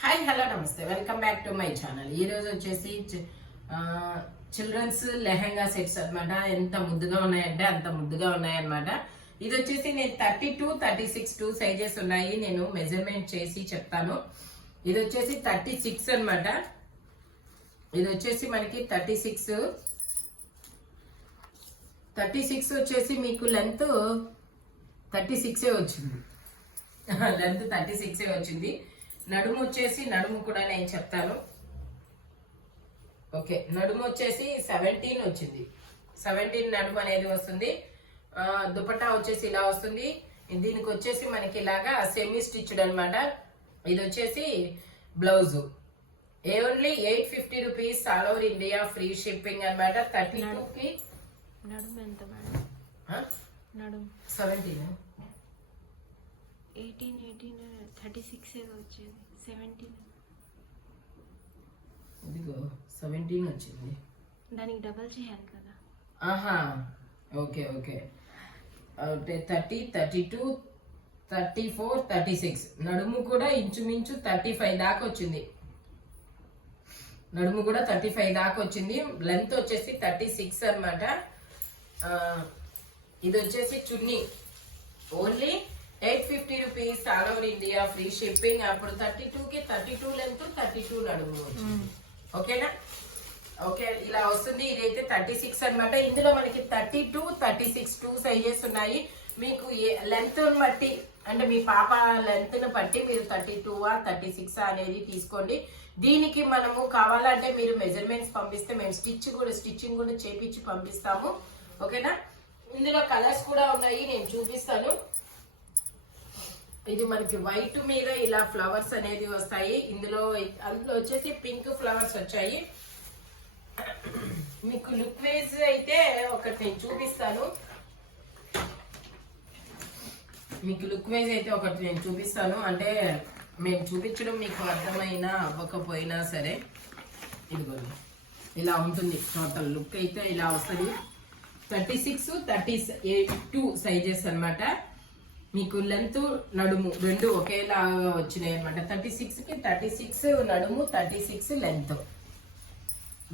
Hi hello నమస్తే welcome back to my channel. ఈ రోజు వచ్చేసి చిల్డ్రన్స్ లెహంగా సెట్స్ అన్నమాట. ఎంత ముద్దుగా ఉన్నాయంటే అంత ముద్దుగా ఉన్నాయన్నమాట. ఇది వచ్చేసి నేను 32, 36 2 సైజెస్ ఉన్నాయి. నేను మెజర్మెంట్ చేసి చెప్తాను. ఇది వచ్చేసి 36 అన్నమాట. ఇది వచ్చేసి మనకి 36 వచ్చేసి మీకు లెంత్ 36 వచ్చింది. లెంత్ 36 వచ్చింది. నడుము వచ్చేసి నడుము కూడా నేను చెప్తాను. ఓకే, నడుము వచ్చేసి 17 వచ్చింది. 17 నడుము అనేది వస్తుంది. దుపట్టా వచ్చేసి ఇలా వస్తుంది. దీనికి వచ్చేసి మనకి ఇలాగా సెమీ స్టిచ్డ్ అనమాట. ఇది వచ్చేసి blouse. Only 850 rupees all over India, free shipping అనమాట. 32కి నడుము ఎంత మేడం? నడుము 17 18 36 వచ్చేది. 17 ఇదిగో 17 వచ్చింది. దానికి డబల్ చేయాలి కదా. ఆహా, ఓకే ఓకే. 30, 32, 34, 36 నడుము కూడా ఇంచుమించు 35 దాకా వచ్చింది. నడుము కూడా 35 దాకా వచ్చింది. లెంత్ వచ్చేసి 36 అన్నమాట. ఇది వచ్చేసి chunni. Only 850 rupees all over India, free shipping. అప్పుడు 32కి 32 లెంత్, 32 నడుము వచ్చింది. ఓకేనా? ఓకే, ఇలా వస్తుంది. ఇదైతే 36 అన్నమాట. ఇందులో మనకి 32, 36 2 సైజెస్ ఉన్నాయి. మీకు లెంత్ బట్టి అంటే మీ పాప లెంత్ ను బట్టి మీరు 32 36 అనేది తీసుకోండి. దీనికి మనము కావాలంటే మీరు మెజర్మెంట్స్ పంపిస్తే మేము స్టిచ్చింగ్ కూడా చేపించి పంపిస్తాము. ఓకేనా? ఇందులో కలర్స్ కూడా ఉన్నాయి, నేను చూపిస్తాను. ఇది మనకి వైట్ మీద ఇలా ఫ్లవర్స్ అనేది వస్తాయి. అందులో వచ్చేసి పింక్ ఫ్లవర్స్ వచ్చాయి. మీకు లుక్ వైజ్ అయితే ఒకటి నేను చూపిస్తాను. అంటే మేము చూపించడం మీకు అర్థమైనా అవ్వకపోయినా సరే ఇదిగోండి ఇలా ఉంటుంది. టోటల్ లుక్ అయితే ఇలా వస్తుంది. 36, 32 సైజెస్ అన్నమాట. మీకు లెంత్ నడుము రెండు ఒకేలా వచ్చినాయి అనమాట. 36కి 36 నడుము, 36 లెంత్.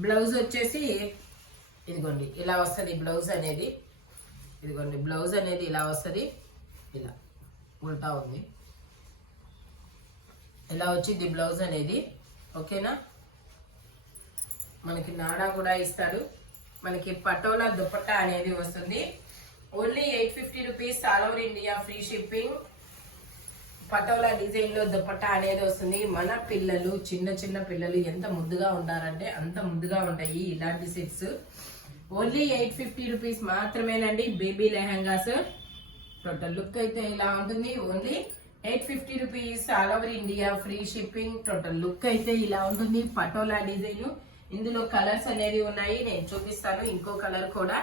బ్లౌజ్ వచ్చేసి ఇదిగోండి ఇలా వస్తుంది. బ్లౌజ్ అనేది ఇదిగోండి, బ్లౌజ్ అనేది ఇలా వస్తుంది. ఇలా ఉల్టా ఉంది, ఇలా వచ్చింది బ్లౌజ్ అనేది. ఓకేనా? మనకి నాడా కూడా ఇస్తాడు. మనకి పటోలా దుపట్టా అనేది వస్తుంది. Only 850 rupees all over India, free shipping. Patola design లో దుపట్టా అనేది వస్తుంది. మన పిల్లలు చిన్న పిల్లలు ఎంత ముద్దుగా ఉంటారంటే అంత ముద్దుగా ఉంటాయి ఇలాంటి సెట్స్. ఓన్లీ 850 రూపీస్ మాత్రమేనండి. బేబీ లెహంగాస్. టోటల్ లుక్ అయితే ఇలా ఉంటుంది. Only 850 rupees all over India, free shipping. Total look అయితే ఇలా ఉంటుంది. పటోలా డిజైన్. ఇందులో కలర్స్ అనేవి ఉన్నాయి, నేను చూపిస్తాను. ఇంకో కలర్ కూడా.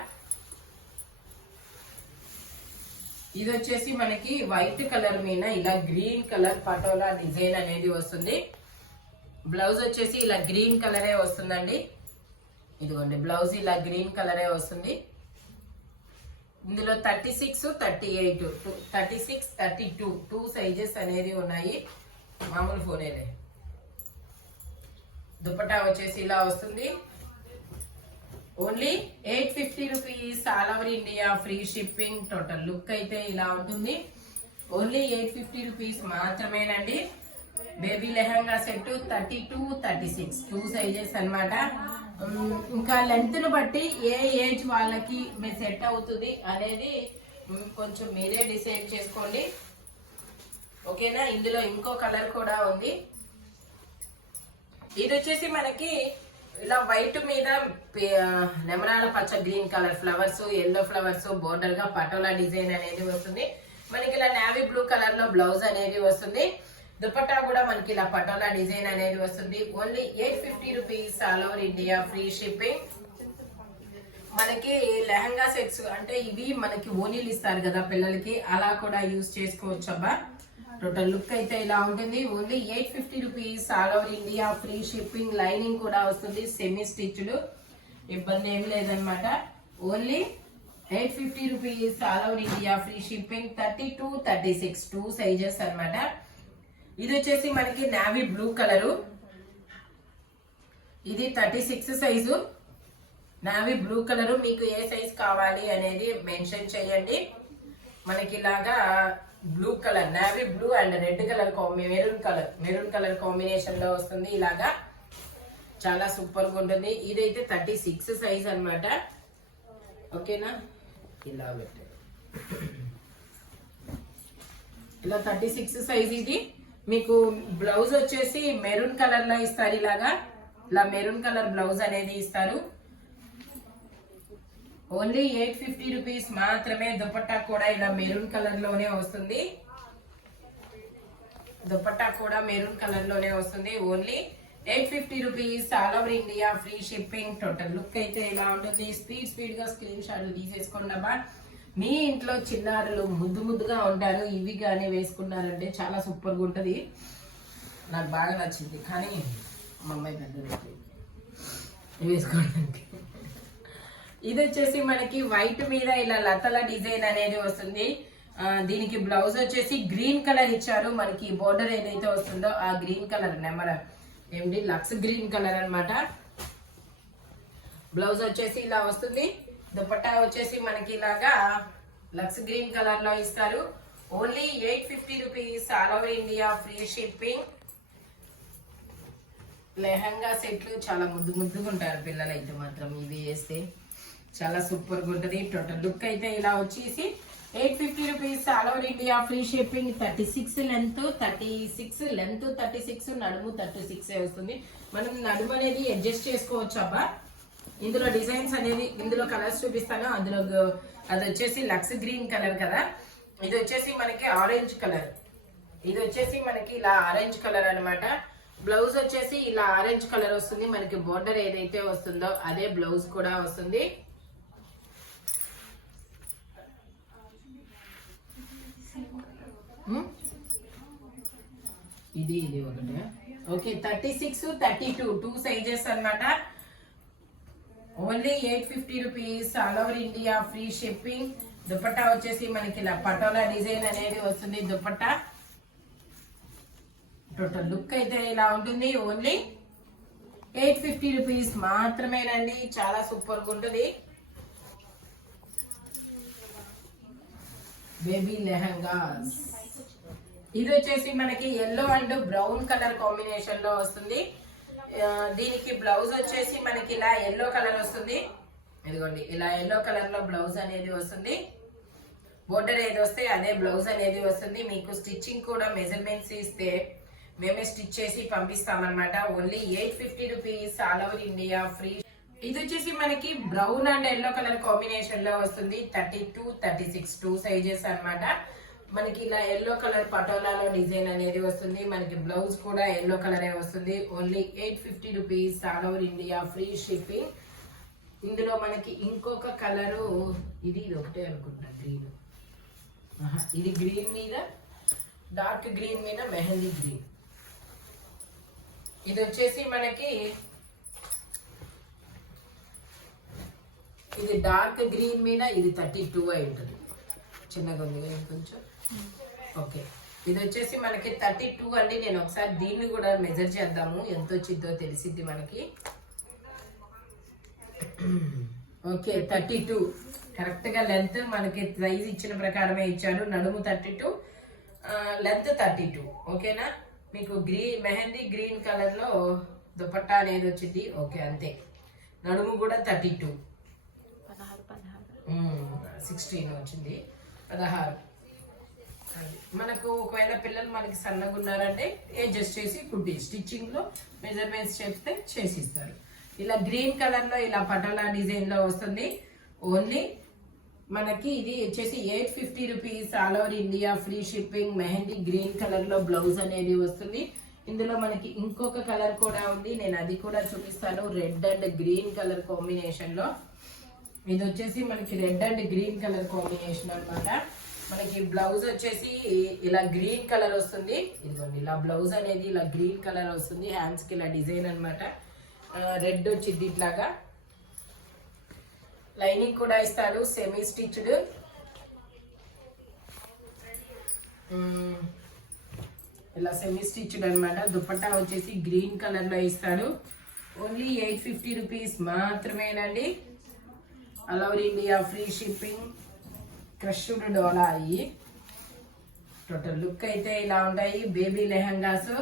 ఇది వచ్చేసి మనకి వైట్ కలర్ మీద ఇలా గ్రీన్ కలర్ పటోలా డిజైన్ అనేది వస్తుంది. బ్లౌజ్ వచ్చేసి ఇలా గ్రీన్ కలరే వస్తుందండి. ఇదిగోండి బ్లౌజ్ ఇలా గ్రీన్ కలరే వస్తుంది. ఇందులో 36, 38, 36, 32 2 సైజెస్ అనేది ఉన్నాయి. మామూలు ఫోనేలే. దుపట్టా వచ్చేసి ఇలా వస్తుంది. Only 850 rupees all over India, free shipping. Total look అయితే ఇలా ఉంటుంది. ఓన్లీ 850 రూపీస్ మాత్రమేనండి. బేబీ లెహంగా సెట్ 32, 36 2 సైజెస్ అన్నమాట. ఇంకా లెంత్ ను బట్టి ఏ ఏజ్ వాళ్ళకి మీ సెట్ అవుతుంది అనేది కొంచెం మీరే డిసైడ్ చేసుకోండి. ఓకేనా? ఇందులో ఇంకో కలర్ కూడా ఉంది. ఇది వచ్చేసి మనకి ఇలా వైట్ మీద నెమరాల పచ్చ green colour flowers, yellow flowers border గా పటోలా డిజైన్ అనేది వస్తుంది. మనకి ఇలా నేవీ బ్లూ కలర్ లో బ్లౌజ్ అనేది వస్తుంది. దుపట్టా కూడా మనకి ఇలా పటోలా డిజైన్ అనేది వస్తుంది. Only 850 rupees all over India, free shipping. మనకి లెహంగా సెట్స్ అంటే ఇవి మనకి ఓనీలు ఇస్తారు కదా పిల్లలకి, అలా కూడా యూజ్ చేసుకోవచ్చు అబ్బా. టోటల్ లుక్ అయితే ఇలా ఉంటుంది. Only 850 rupees all over India, free shipping. Lining కూడా వస్తుంది, సెమీ స్టిచ్డ్. ఇబ్బంది ఏం లేదనమాట. Only 850 rupees all over India, free shipping. 32, 36 2 sizes అనమాట. ఇది వచ్చేసి మనకి నావీ బ్లూ కలరు, ఇది 36 సైజు నావీ బ్లూ కలరు. మీకు ఏ సైజ్ కావాలి అనేది మెన్షన్ చేయండి. మనకి ఇలాగా blue colour, navy blue and red colour, maroon colour combination లో వస్తుంది. ఇలాగా చాలా సూపర్ గా ఉంటుంది. ఇదైతే 36 సైజ్ అన్నమాట. ఓకేనా, ఇలా పెట్టారు. ఇలా 36 సైజ్. ఇది మీకు బ్లౌజ్ వచ్చేసి మెరూన్ కలర్ లో ఇస్తారు. ఇలా మెరూన్ కలర్ బ్లౌజ్ అనేది ఇస్తారు. ఓన్లీ 850 రూపీస్ మాత్రమే. దుపట్టా కూడా ఇలా మెరూన్ కలర్ లోనే వస్తుంది. దుపట్టా కూడా మెరూన్ కలర్ లోనే వస్తుంది. Only 850 rupees. All over India free shipping. Total look అయితే ఇలా ఉంటుంది. స్పీడ్ గా స్క్రీన్ షాట్లు తీసేసుకోండి అబ్బా. మీ ఇంట్లో చిన్నారులు ముద్దుగా ఉంటారు. ఇవి కానీ వేసుకున్నారంటే చాలా సూపర్ గా ఉంటది. నాకు బాగా నచ్చింది, కానీ మా అమ్మాయి పెద్దది వేసుకోవడానికి. ఇది వచ్చేసి మనకి వైట్ మీద ఇలా లతల డిజైన్ అనేది వస్తుంది. దీనికి బ్లౌజ్ వచ్చేసి గ్రీన్ కలర్ ఇచ్చారు. మనకి బోర్డర్ ఏదైతే వస్తుందో ఆ గ్రీన్ కలర్ ఏమిటి లక్స్ గ్రీన్ కలర్ అన్నమాట. బ్లౌజ్ వచ్చేసి ఇలా వస్తుంది. దుపట్టా వచ్చేసి మనకి ఇలాగా లక్స్ గ్రీన్ కలర్ లో ఇస్తారు. Only 850 rupees. All over India free shipping. Lehenga సెట్లు చాలా ముద్దుగా ఉంటారు పిల్లలు అయితే మాత్రం. ఇవి వేస్తే చాలా సూపర్ గా ఉంటది. టోటల్ లుక్ అయితే ఇలా వచ్చేసి 850 rupees. All over India free shipping. 36 length, 36 నడుము 36 వస్తుంది. మనం నడుము అనేది అడ్జస్ట్ చేసుకోవచ్చు అబ్బా. ఇందులో డిజైన్స్ అనేది, ఇందులో కలర్స్ చూపిస్తాను. అందులో అది వచ్చేసి లక్స్ గ్రీన్ కలర్ కదా. ఇది వచ్చేసి మనకి ఆరెంజ్ కలర్. ఇది వచ్చేసి మనకి ఇలా ఆరెంజ్ కలర్ అన్నమాట. బ్లౌజ్ వచ్చేసి ఇలా ఆరెంజ్ కలర్ వస్తుంది. మనకి బోర్డర్ ఏదైతే వస్తుందో అదే బ్లౌజ్ కూడా వస్తుంది. ఇది ఒకటి. ఓకే, 36, 32 2 సైజెస్ అన్నమాట. Only 850 rupees. All over India free shipping. Dupatta వచ్చేసి మనకి ఇలా పటోలా డిజైన్ అనేది వస్తుంది. దుపట్టా టోటల్ లుక్ అయితే ఇలా ఉంటుంది. ఓన్లీ 850 రూపీస్ మాత్రమేనండి. చాలా సూపర్ గా ఉంటుంది. బేబీ లెహంగాస్. ఇది వచ్చేసి మనకి yellow and brown colour combination లో వస్తుంది. దీనికి బ్లౌజ్ వచ్చేసి మనకి ఇలా ఎల్లో కలర్ వస్తుంది. ఇదిగోండి, ఇలా ఎల్లో కలర్ లో బ్లౌజ్ అనేది వస్తుంది. బోర్డర్ ఏది వస్తే అదే బ్లౌజ్ అనేది వస్తుంది. మీకు స్టిచ్చింగ్ కూడా మెజర్మెంట్స్ ఇస్తే మేమే స్టిచ్ చేసి పంపిస్తామన్నమాట. Only 850 rupees. All over India free. ఇది వచ్చేసి మనకి brown and yellow colour combination లో వస్తుంది. 32, 36 2 సైజెస్ అన్నమాట. మనకి ఇలా ఎల్లో కలర్ పటోలాలో డిజైన్ అనేది వస్తుంది. మనకి బ్లౌజ్ కూడా ఎల్లో కలరే వస్తుంది. Only 850 rupees. All over India free shipping. ఇందులో మనకి ఇంకొక కలరు, ఇది ఒకటే అనుకుంటున్నా, గ్రీన్. ఇది గ్రీన్ మీద, డార్క్ గ్రీన్ మీద మెహందీ గ్రీన్. ఇది వచ్చేసి మనకి ఇది డార్క్ గ్రీన్ మీద, ఇది 32 అయి ఉంటుంది. చిన్నగా ఉంది కొంచెం. ఓకే, ఇది వచ్చేసి మనకి 32 అండి. నేను ఒకసారి దీన్ని కూడా మెజర్ చేద్దాము, ఎంత వచ్చిందో తెలిసిద్ది మనకి. ఓకే, 32 కరెక్ట్ గా లెంత్ మనకి సైజ్ ఇచ్చిన ప్రకారమే ఇచ్చారు. నడుము 32, లెంత్ 32. ఓకేనా, మీకు మెహందీ గ్రీన్ కలర్ లో దుపట్టా అనేది వచ్చింది. ఓకే, అంతే. నడుము కూడా 32, 16 వచ్చింది, 16. మనకు ఒకవేళ పిల్లలు మనకి సన్నగా ఉన్నారంటే అడ్జస్ట్ చేసి కుట్టి స్టిచ్చింగ్ లో మెజర్మెంట్స్ చెప్తే చేసిస్తారు. ఇలా గ్రీన్ కలర్ లో ఇలా పటోలా డిజైన్ లో వస్తుంది. ఓన్లీ మనకి ఇది వచ్చేసి 850 rupees. All over India free shipping. Mehndi green colour లో బ్లౌజ్ అనేది వస్తుంది. ఇందులో మనకి ఇంకొక కలర్ కూడా ఉంది, నేను అది కూడా చూపిస్తాను. Red and green colour combination లో. ఇది వచ్చేసి మనకి red and green colour combination అన్నమాట. మనకి బ్లౌజ్ వచ్చేసి ఇలా గ్రీన్ కలర్ వస్తుంది. ఇదిగోండి, ఇలా బ్లౌజ్ అనేది ఇలా గ్రీన్ కలర్ వస్తుంది. హ్యాండ్స్ కి ఇలా డిజైన్ అన్నమాట. రెడ్ వచ్చింది ఇట్లాగా. లైనింగ్ కూడా ఇస్తారు, సెమీ స్టిచ్డ్. ఇలా సెమీ స్టిచ్డ్ అన్నమాట. దుపట్టా వచ్చేసి గ్రీన్ కలర్ లో ఇస్తాడు. ఓన్లీ 850 రూపీస్ మాత్రమేనండి. All over India free shipping. Crushed డోలా అయ్యి టోటల్ లుక్ అయితే ఇలా ఉంటాయి. బేబీ లెహంగాస్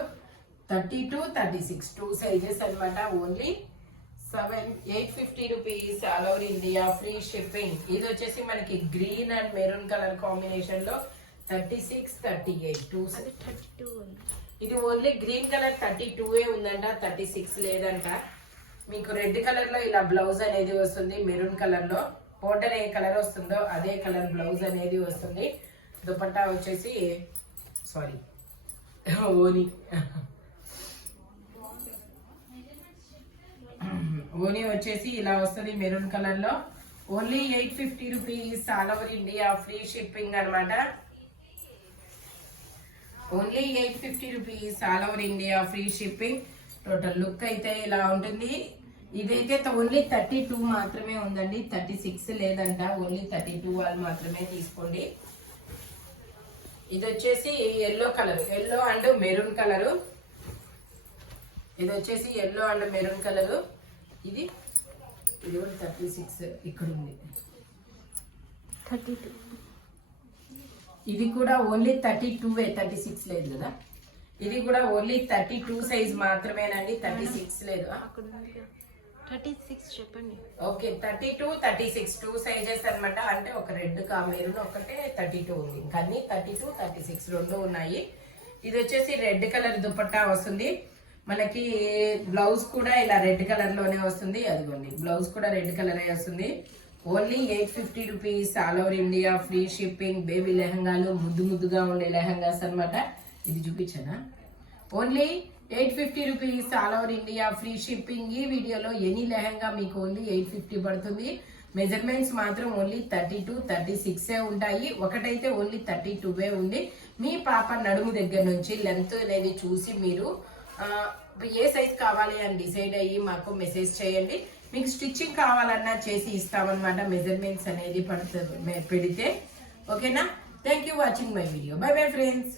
32, 36 2 సైజెస్ అన్నమాట. Only 850 rupees all over India free shipping. ఇది వచ్చేసి మనకి green and maroon colour combination లో 36, 38 2. అది 32 ఉంది. ఇది ఓన్లీ గ్రీన్ కలర్ 32 ఉందంట, 36 లేదంట. మీకు రెడ్ కలర్ లో ఇలా బ్లౌజ్ అనేది వస్తుంది. మెరూన్ కలర్ లో బోర్డర్ ఏ కలర్ వస్తుందో అదే కలర్ బ్లౌజ్ అనేది వస్తుంది. దుపట్టా వచ్చేసి సారీ ఓని ఓని వచ్చేసి ఇలా వస్తుంది మెరూన్ కలర్ లో. Only 850 rupees all over India free shipping అన్నమాట. Only 850 rupees all over India free shipping. Total look అయితే ఇలా ఉంటుంది. ఇదైతే ఓన్లీ 32 మాత్రమే ఉందండి, 36 లేదంట. ఓన్లీ 32 వాళ్ళు మాత్రమే తీసుకోండి. ఇది వచ్చేసి yellow colour, yellow and maroon colour. ఇది వచ్చేసి ఎల్లో అండ్ మెరూన్ కలరు. ఇది కూడా 36 ఇక్కడ ఉంది. 32 ఇది కూడా ఓన్లీ 32, 36 లేదు కదా. ఇది కూడా ఓన్లీ 32 సైజ్ మాత్రమేనండి, 36 లేదు. అక్కడ ఉంది కదా. 36 చెప్పండి. ఓకే 32, 36 2 సైజెస్ అన్నమాట. అంటే ఒక రెడ్ మెరూన్ ఒకటే 32 ఉంది, ఇంకా అన్ని 32, 36 రెండు ఉన్నాయి. ఇది వచ్చేసి రెడ్ కలర్ దుపట్టా వస్తుంది మనకి. బ్లౌజ్ కూడా ఇలా రెడ్ కలర్ లోనే వస్తుంది. అదిగోండి బ్లౌజ్ కూడా రెడ్ కలర్ వస్తుంది. Only 850 rupees all over India free shipping. Baby లెహంగాలు ముద్దు ముద్దుగా ఉండే లెహంగాస్ అన్నమాట. ఇది చూపించనా. Only 850 rupees all over India free shipping. ఈ వీడియోలో ఎనీ లెహంగా మీకు ఓన్లీ 850 పడుతుంది. మెజర్మెంట్స్ మాత్రం ఓన్లీ 32, 36 ఉంటాయి. ఒకటైతే ఓన్లీ 32 ఉంది. మీ పాప నడుము దగ్గర నుంచి లెంత్ అనేది చూసి మీరు ఏ సైజ్ కావాలి అని డిసైడ్ అయ్యి మాకు మెసేజ్ చేయండి. మీకు స్టిచ్చింగ్ కావాలన్నా చేసి ఇస్తామన్నమాట. మెజర్మెంట్స్ అనేది పెడితే ఓకేనా. Thank you watching my video. By bye friends.